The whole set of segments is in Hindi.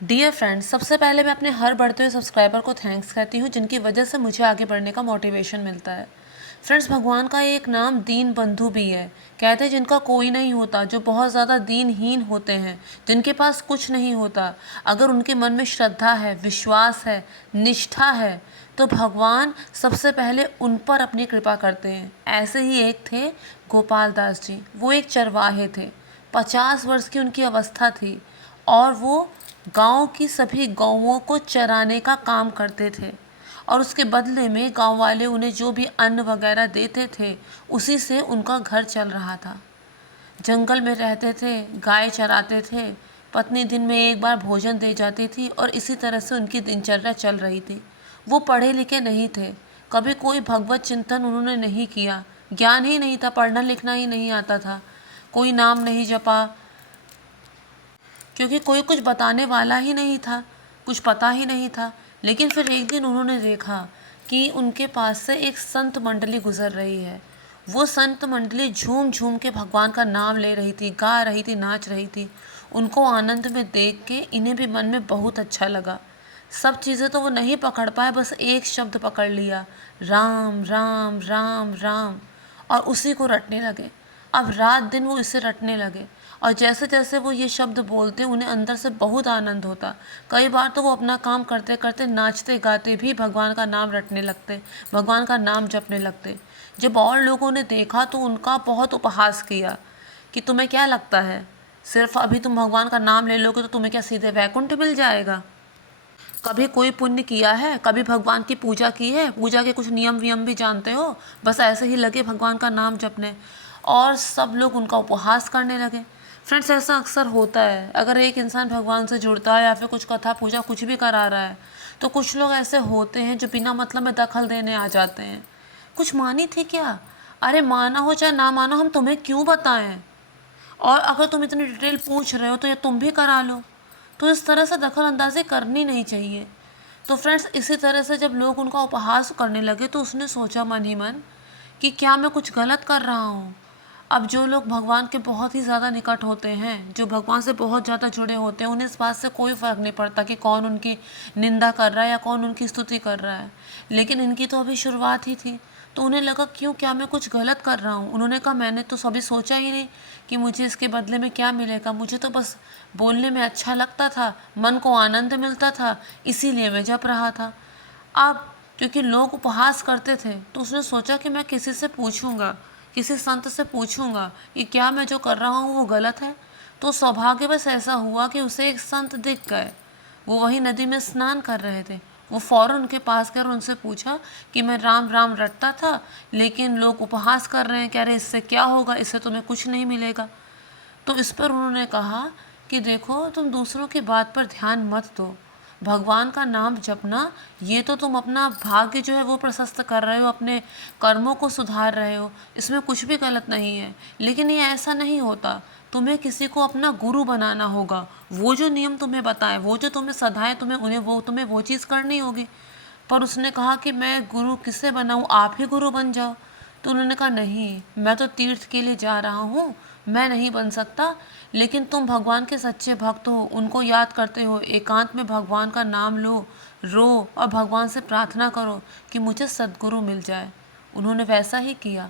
डियर फ्रेंड्स, सबसे पहले मैं अपने हर बढ़ते हुए सब्सक्राइबर को थैंक्स कहती हूँ जिनकी वजह से मुझे आगे बढ़ने का मोटिवेशन मिलता है। फ्रेंड्स, भगवान का एक नाम दीन बंधु भी है। कहते हैं जिनका कोई नहीं होता, जो बहुत ज़्यादा दीनहीन होते हैं, जिनके पास कुछ नहीं होता, अगर उनके मन में श्रद्धा है, विश्वास है, निष्ठा है, तो भगवान सबसे पहले उन पर अपनी कृपा करते हैं। ऐसे ही एक थे गोपाल दास जी। वो एक चरवाहे थे। 50 वर्ष की उनकी अवस्था थी और वो गांव की सभी गौओं को चराने का काम करते थे और उसके बदले में गांव वाले उन्हें जो भी अन्न वगैरह देते थे उसी से उनका घर चल रहा था। जंगल में रहते थे, गाय चराते थे, पत्नी दिन में एक बार भोजन दे जाती थी और इसी तरह से उनकी दिनचर्या चल रही थी। वो पढ़े लिखे नहीं थे, कभी कोई भगवत चिंतन उन्होंने नहीं किया, ज्ञान ही नहीं था, पढ़ना लिखना ही नहीं आता था, कोई नाम नहीं जपा, क्योंकि कोई कुछ बताने वाला ही नहीं था, कुछ पता ही नहीं था। लेकिन फिर एक दिन उन्होंने देखा कि उनके पास से एक संत मंडली गुजर रही है। वो संत मंडली झूम झूम के भगवान का नाम ले रही थी, गा रही थी, नाच रही थी। उनको आनंद में देख के इन्हें भी मन में बहुत अच्छा लगा। सब चीज़ें तो वो नहीं पकड़ पाए, बस एक शब्द पकड़ लिया, राम राम राम राम, और उसी को रटने लगे। अब रात दिन वो इसे रटने लगे और जैसे जैसे वो ये शब्द बोलते उन्हें अंदर से बहुत आनंद होता। कई बार तो वो अपना काम करते करते नाचते गाते भी भगवान का नाम रटने लगते, भगवान का नाम जपने लगते। जब और लोगों ने देखा तो उनका बहुत उपहास किया कि तुम्हें क्या लगता है, सिर्फ अभी तुम भगवान का नाम ले लोगे तो तुम्हें क्या सीधे वैकुंठ मिल जाएगा? कभी कोई पुण्य किया है? कभी भगवान की पूजा की है? पूजा के कुछ नियम वियम भी जानते हो? बस ऐसे ही लगे भगवान का नाम जपने। और सब लोग उनका उपहास करने लगे। फ्रेंड्स, ऐसा अक्सर होता है, अगर एक इंसान भगवान से जुड़ता है या फिर कुछ कथा पूजा कुछ भी करा रहा है तो कुछ लोग ऐसे होते हैं जो बिना मतलब में दखल देने आ जाते हैं। कुछ मानी थी क्या? अरे माना हो चाहे ना मानो, हम तुम्हें क्यों बताएं? और अगर तुम इतनी डिटेल पूछ रहे हो तो ये तुम भी करा लो। तो इस तरह से दखल अंदाजी करनी नहीं चाहिए। तो फ्रेंड्स, इसी तरह से जब लोग उनका उपहास करने लगे तो उसने सोचा मन ही मन कि क्या मैं कुछ गलत कर रहा हूँ? अब जो लोग भगवान के बहुत ही ज़्यादा निकट होते हैं, जो भगवान से बहुत ज़्यादा जुड़े होते हैं, उन्हें इस बात से कोई फ़र्क नहीं पड़ता कि कौन उनकी निंदा कर रहा है या कौन उनकी स्तुति कर रहा है। लेकिन इनकी तो अभी शुरुआत ही थी, तो उन्हें लगा क्यों, क्या मैं कुछ गलत कर रहा हूँ? उन्होंने कहा मैंने तो कभी सोचा ही नहीं कि मुझे इसके बदले में क्या मिलेगा। मुझे तो बस बोलने में अच्छा लगता था, मन को आनंद मिलता था, इसीलिए मैं जप रहा था। अब क्योंकि लोग उपहास करते थे तो उसने सोचा कि मैं किसी से पूछूंगा, किसी संत से पूछूंगा कि क्या मैं जो कर रहा हूँ वो गलत है। तो सौभाग्यवश ऐसा हुआ कि उसे एक संत दिख गए। वो वही नदी में स्नान कर रहे थे। वो फौरन उनके पास गया और उनसे पूछा कि मैं राम राम रटता था, लेकिन लोग उपहास कर रहे हैं, कह रहे इससे क्या होगा, इससे तुम्हें कुछ नहीं मिलेगा। तो इस पर उन्होंने कहा कि देखो, तुम दूसरों की बात पर ध्यान मत दो, भगवान का नाम जपना, ये तो तुम अपना भाग्य जो है वो प्रशस्त कर रहे हो, अपने कर्मों को सुधार रहे हो, इसमें कुछ भी गलत नहीं है। लेकिन ये ऐसा नहीं होता, तुम्हें किसी को अपना गुरु बनाना होगा। वो जो नियम तुम्हें बताए, वो जो तुम्हें सधाए, तुम्हें वो चीज़ करनी होगी। पर उसने कहा कि मैं गुरु किसे बनाऊं, आप ही गुरु बन जाओ। तो उन्होंने कहा नहीं, मैं तो तीर्थ के लिए जा रहा हूँ, मैं नहीं बन सकता। लेकिन तुम भगवान के सच्चे भक्त हो, उनको याद करते हो, एकांत में भगवान का नाम लो, रो और भगवान से प्रार्थना करो कि मुझे सद्गुरु मिल जाए। उन्होंने वैसा ही किया,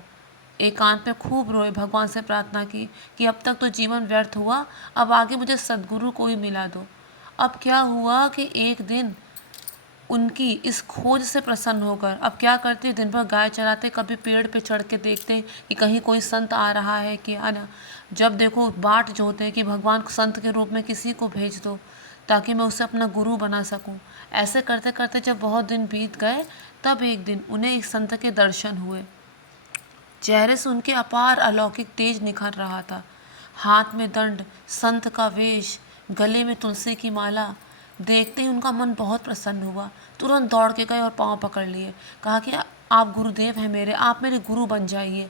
एकांत में खूब रोए, भगवान से प्रार्थना की कि अब तक तो जीवन व्यर्थ हुआ, अब आगे मुझे सद्गुरु को ही मिला दो। अब क्या हुआ कि एक दिन उनकी इस खोज से प्रसन्न होकर अब क्या करते, दिन भर गाय चराते, कभी पेड़ पे चढ़ के देखते कि कहीं कोई संत आ रहा है कि आना। जब देखो बाट जोते कि भगवान संत के रूप में किसी को भेज दो ताकि मैं उसे अपना गुरु बना सकूं। ऐसे करते करते जब बहुत दिन बीत गए, तब एक दिन उन्हें एक संत के दर्शन हुए। चेहरे से उनके अपार अलौकिक तेज निखर रहा था। हाथ में दंड, संत का वेश, गले में तुलसी की माला। देखते ही उनका मन बहुत प्रसन्न हुआ। तुरंत दौड़ के गए और पांव पकड़ लिए। कहा कि आप गुरुदेव हैं मेरे, आप मेरे गुरु बन जाइए।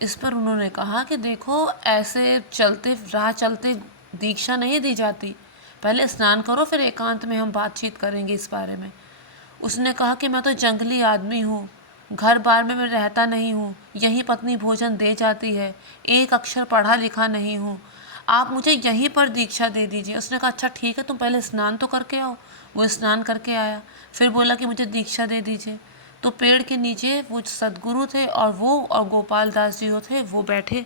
इस पर उन्होंने कहा कि देखो, ऐसे चलते राह चलते दीक्षा नहीं दी जाती, पहले स्नान करो, फिर एकांत में हम बातचीत करेंगे इस बारे में। उसने कहा कि मैं तो जंगली आदमी हूँ, घर बार में मैं रहता नहीं हूँ, यही पत्नी भोजन दे जाती है, एक अक्षर पढ़ा लिखा नहीं हूँ। आप मुझे यहीं पर दीक्षा दे दीजिए। उसने कहा अच्छा ठीक है, तुम पहले स्नान तो करके आओ। वो स्नान करके आया, फिर बोला कि मुझे दीक्षा दे दीजिए। तो पेड़ के नीचे वो सदगुरु थे और वो और गोपाल दास जी थे, वो बैठे।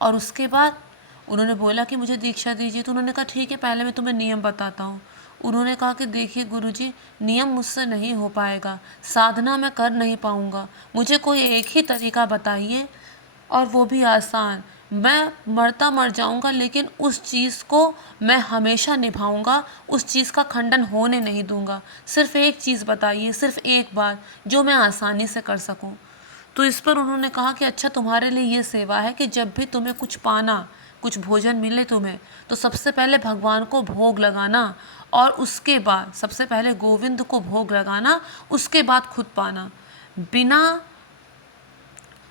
और उसके बाद उन्होंने बोला कि मुझे दीक्षा दीजिए। तो उन्होंने कहा ठीक है, पहले मैं तुम्हें नियम बताता हूँ। उन्होंने कहा कि देखिए गुरुजी, नियम मुझसे नहीं हो पाएगा, साधना मैं कर नहीं पाऊँगा, मुझे कोई एक ही तरीका बताइए और वो भी आसान। मैं मरता मर जाऊंगा लेकिन उस चीज़ को मैं हमेशा निभाऊंगा, उस चीज़ का खंडन होने नहीं दूंगा। सिर्फ एक चीज़ बताइए, सिर्फ एक बार, जो मैं आसानी से कर सकूं। तो इस पर उन्होंने कहा कि अच्छा तुम्हारे लिए ये सेवा है कि जब भी तुम्हें कुछ पाना, कुछ भोजन मिले तुम्हें, तो सबसे पहले भगवान को भोग लगाना और उसके बाद सबसे पहले गोविंद को भोग लगाना, उसके बाद खुद पाना। बिना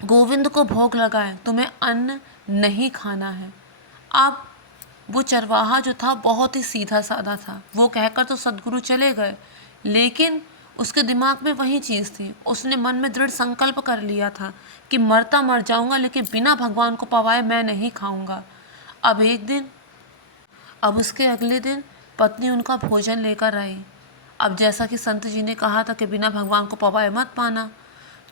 गोविंद को भोग लगाए तुम्हें अन्न नहीं खाना है। अब वो चरवाहा जो था बहुत ही सीधा साधा था। वो कहकर तो सदगुरु चले गए, लेकिन उसके दिमाग में वही चीज़ थी। उसने मन में दृढ़ संकल्प कर लिया था कि मरता मर जाऊंगा लेकिन बिना भगवान को पवाए मैं नहीं खाऊंगा। अब एक दिन, अब उसके अगले दिन पत्नी उनका भोजन लेकर आई। अब जैसा कि संत जी ने कहा था कि बिना भगवान को पवाए मत पाना,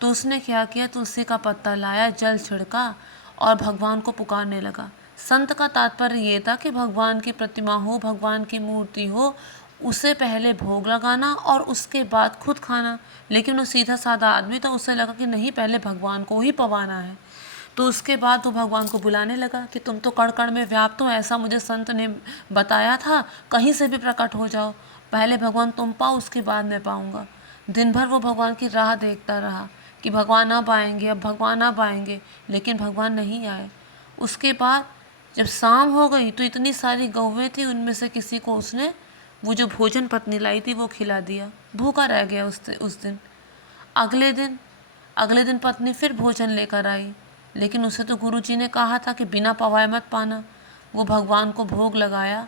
तो उसने क्या किया, तुलसी का पत्ता लाया, जल छिड़का और भगवान को पुकारने लगा। संत का तात्पर्य ये था कि भगवान की प्रतिमा हो, भगवान की मूर्ति हो, उसे पहले भोग लगाना और उसके बाद खुद खाना। लेकिन वो सीधा साधा आदमी था, उसे लगा कि नहीं, पहले भगवान को ही पवाना है। तो उसके बाद वो भगवान को बुलाने लगा कि तुम तो कण कण में व्याप्त हो, ऐसा मुझे संत ने बताया था, कहीं से भी प्रकट हो जाओ, पहले भगवान तुम पाओ, उसके बाद मैं पाऊँगा। दिन भर वो भगवान की राह देखता रहा कि भगवान अब आएंगे, अब भगवान अब आएंगे, लेकिन भगवान नहीं आए। उसके बाद जब शाम हो गई तो इतनी सारी गौवें थी, उनमें से किसी को उसने वो जो भोजन पत्नी लाई थी वो खिला दिया। भूखा रह गया उस दिन। अगले दिन पत्नी फिर भोजन लेकर आई, लेकिन उसे तो गुरुजी ने कहा था कि बिना पवाए मत पाना। वो भगवान को भोग लगाया,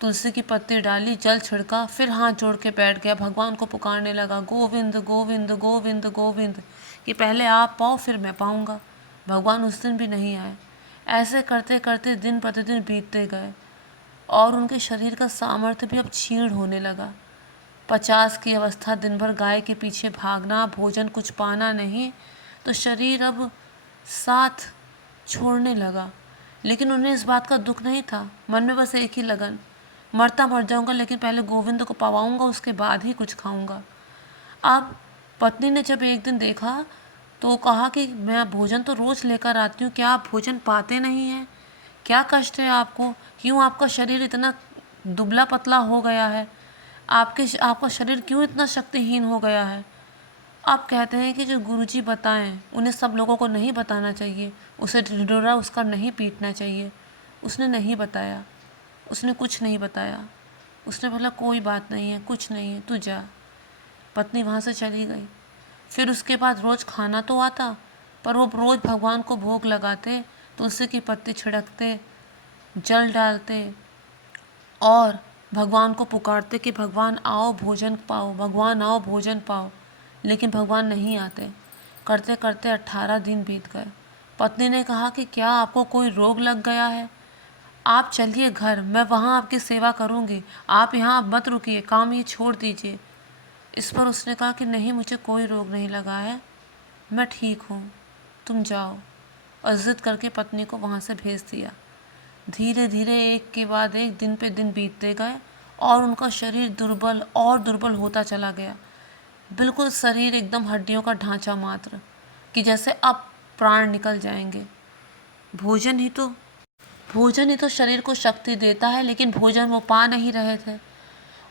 तुलसी की पत्ती डाली, जल छिड़का, फिर हाथ जोड़ के बैठ गया, भगवान को पुकारने लगा, गोविंद गोविंद गोविंद गोविंद, कि पहले आप पाओ फिर मैं पाऊँगा। भगवान उस दिन भी नहीं आए। ऐसे करते करते दिन प्रतिदिन बीतते गए और उनके शरीर का सामर्थ्य भी अब क्षीण होने लगा। 50 की अवस्था, दिन भर गाय के पीछे भागना, भोजन कुछ पाना नहीं, तो शरीर अब साथ छोड़ने लगा। लेकिन उन्हें इस बात का दुख नहीं था, मन में बस एक ही लगन, मरता मर जाऊंगा लेकिन पहले गोविंद को पवाऊंगा, उसके बाद ही कुछ खाऊंगा। अब पत्नी ने जब एक दिन देखा तो कहा कि मैं भोजन तो रोज़ लेकर आती हूँ, क्या आप भोजन पाते नहीं हैं? क्या कष्ट है आपको? क्यों आपका शरीर इतना दुबला पतला हो गया है? आपका शरीर क्यों इतना शक्तिहीन हो गया है? आप कहते हैं कि जो गुरुजी बताएं उन्हें सब लोगों को नहीं बताना चाहिए, उसे ढिढोरा उसका नहीं पीटना चाहिए। उसने नहीं बताया, उसने कुछ नहीं बताया। उसने बोला कोई बात नहीं है, कुछ नहीं है, तू जा। पत्नी वहाँ से चली गई। फिर उसके बाद रोज़ खाना तो आता, पर वो रोज़ भगवान को भोग लगाते, तुलसी की पत्ती छिड़कते, जल डालते और भगवान को पुकारते कि भगवान आओ भोजन पाओ, भगवान आओ भोजन पाओ, लेकिन भगवान नहीं आते। करते करते 18 दिन बीत गए। पत्नी ने कहा कि क्या आपको कोई रोग लग गया है? आप चलिए घर, मैं वहाँ आपकी सेवा करूँगी, आप यहाँ मत रुकिए, काम ये छोड़ दीजिए। इस पर उसने कहा कि नहीं, मुझे कोई रोग नहीं लगा है, मैं ठीक हूँ, तुम जाओ। और ज़िद करके पत्नी को वहाँ से भेज दिया। धीरे धीरे एक के बाद एक दिन पे दिन बीतते गए और उनका शरीर दुर्बल और दुर्बल होता चला गया। बिल्कुल शरीर एकदम हड्डियों का ढांचा मात्र, कि जैसे अब प्राण निकल जाएंगे। भोजन ही तो भोजन ही तो शरीर को शक्ति देता है, लेकिन भोजन वो पा नहीं रहे थे।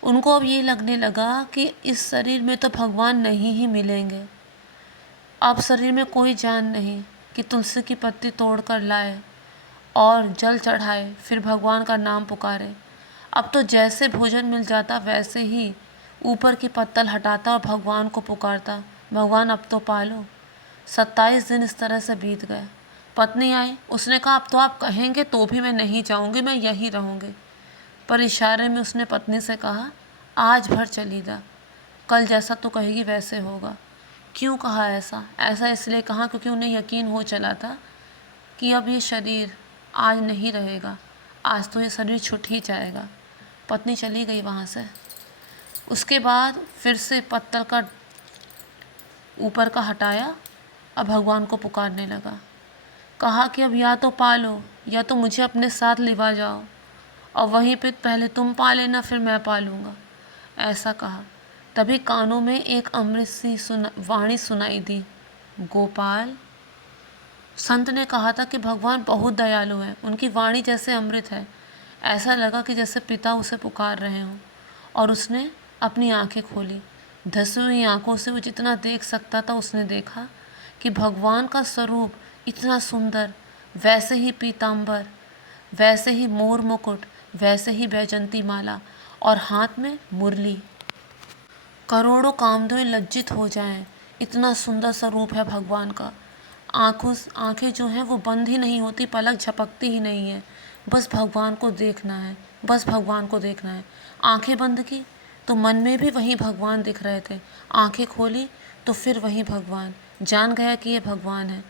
उनको अब ये लगने लगा कि इस शरीर में तो भगवान नहीं ही मिलेंगे। अब शरीर में कोई जान नहीं कि तुलसी की पत्ती तोड़ कर लाए और जल चढ़ाए, फिर भगवान का नाम पुकारे। अब तो जैसे भोजन मिल जाता वैसे ही ऊपर की पत्तल हटाता और भगवान को पुकारता, भगवान अब तो पालो। 27 दिन इस तरह से बीत गए। पत्नी आई, उसने कहा अब तो आप कहेंगे तो भी मैं नहीं जाऊंगी, मैं यहीं रहूंगी। पर इशारे में उसने पत्नी से कहा, आज भर चली जा, कल जैसा तो कहेगी वैसे होगा। क्यों कहा ऐसा? ऐसा इसलिए कहा क्योंकि उन्हें यकीन हो चला था कि अब ये शरीर आज नहीं रहेगा, आज तो ये शरीर छूट ही जाएगा। पत्नी चली गई वहाँ से। उसके बाद फिर से पत्तल का ऊपर का हटाया, अब भगवान को पुकारने लगा। कहा कि अब या तो पालो या तो मुझे अपने साथ लिवा जाओ, और वहीं पे पहले तुम पा लेना फिर मैं पालूँगा, ऐसा कहा। तभी कानों में एक अमृत सी वाणी सुनाई दी, गोपाल। संत ने कहा था कि भगवान बहुत दयालु है, उनकी वाणी जैसे अमृत है। ऐसा लगा कि जैसे पिता उसे पुकार रहे हों, और उसने अपनी आंखें खोली। धसी हुई आंखों से वो जितना देख सकता था उसने देखा कि भगवान का स्वरूप इतना सुंदर, वैसे ही पीतांबर, वैसे ही मोर मुकुट, वैसे ही बैजंती माला, और हाथ में मुरली। करोड़ों कामदेव लज्जित हो जाएं, इतना सुंदर स्वरूप है भगवान का। आंखें जो हैं वो बंद ही नहीं होती, पलक झपकती ही नहीं है। बस भगवान को देखना है, बस भगवान को देखना है। आंखें बंद की तो मन में भी वही भगवान दिख रहे थे, आंखें खोली तो फिर वही भगवान। जान गया कि ये भगवान है।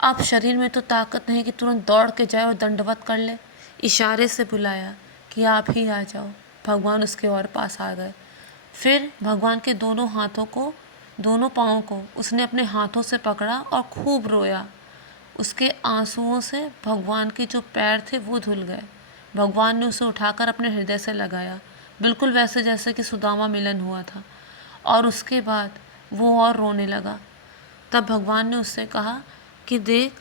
अब शरीर में तो ताकत नहीं कि तुरंत दौड़ के जाए और दंडवत कर ले। इशारे से बुलाया कि आप ही आ जाओ। भगवान उसके और पास आ गए। फिर भगवान के दोनों हाथों को, दोनों पाँवों को उसने अपने हाथों से पकड़ा और खूब रोया। उसके आंसुओं से भगवान के जो पैर थे वो धुल गए। भगवान ने उसे उठाकर अपने हृदय से लगाया, बिल्कुल वैसे जैसे कि सुदामा मिलन हुआ था। और उसके बाद वो और रोने लगा। तब भगवान ने उससे कहा कि देख,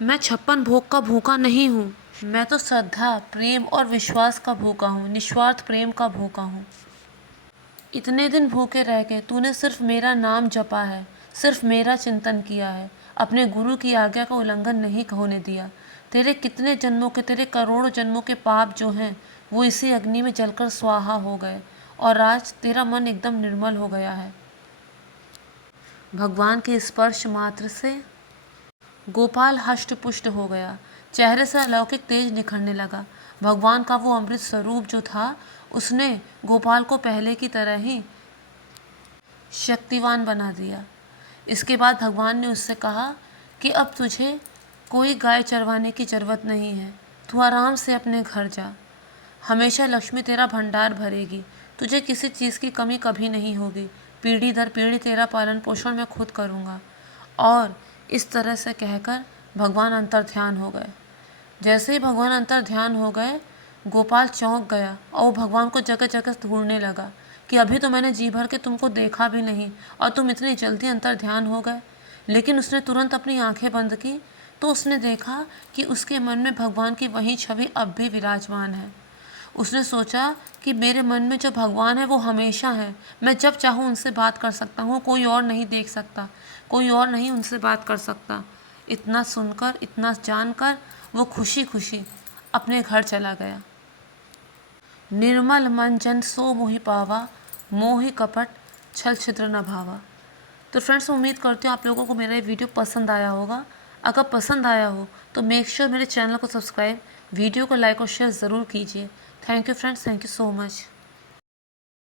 मैं 56 भोग का भूखा नहीं हूँ, मैं तो श्रद्धा, प्रेम और विश्वास का भूखा हूँ, निस्वार्थ प्रेम का भूखा हूँ। इतने दिन भूखे रह के तूने सिर्फ मेरा नाम जपा है, सिर्फ मेरा चिंतन किया है, अपने गुरु की आज्ञा का उल्लंघन नहीं होने दिया। तेरे कितने जन्मों के, तेरे करोड़ों जन्मों के पाप जो हैं वो इसी अग्नि में जलकर स्वाहा हो गए, और आज तेरा मन एकदम निर्मल हो गया है। भगवान के स्पर्श मात्र से गोपाल हष्ट पुष्ट हो गया। चेहरे से अलौकिक तेज निखरने लगा। भगवान का वो अमृत स्वरूप जो था उसने गोपाल को पहले की तरह ही शक्तिवान बना दिया। इसके बाद भगवान ने उससे कहा कि अब तुझे कोई गाय चरवाने की ज़रूरत नहीं है, तू आराम से अपने घर जा। हमेशा लक्ष्मी तेरा भंडार भरेगी, तुझे किसी चीज़ की कमी कभी नहीं होगी। पीढ़ी दर पीढ़ी तेरा पालन पोषण मैं खुद करूँगा। और इस तरह से कहकर भगवान अंतर्ध्यान हो गए। जैसे ही भगवान अंतर्ध्यान हो गए, गोपाल चौंक गया और वो भगवान को जगह जगह ढूंढने लगा कि अभी तो मैंने जी भर के तुमको देखा भी नहीं और तुम इतनी जल्दी अंतर्ध्यान हो गए। लेकिन उसने तुरंत अपनी आंखें बंद की तो उसने देखा कि उसके मन में भगवान की वही छवि अब भी विराजमान है। उसने सोचा कि मेरे मन में जो भगवान है वो हमेशा है, मैं जब चाहूँ उनसे बात कर सकता हूँ, कोई और नहीं देख सकता, कोई और नहीं उनसे बात कर सकता। इतना सुनकर, इतना जानकर वो खुशी खुशी अपने घर चला गया। निर्मल मन जन सो मोहि पावा, मोहि कपट छल छिद्र न भावा। तो फ्रेंड्स, उम्मीद करती हूँ आप लोगों को मेरा ये वीडियो पसंद आया होगा। अगर पसंद आया हो तो मेक श्योर मेरे चैनल को सब्सक्राइब, वीडियो को लाइक और शेयर ज़रूर कीजिए। Thank you friends, thank you so much.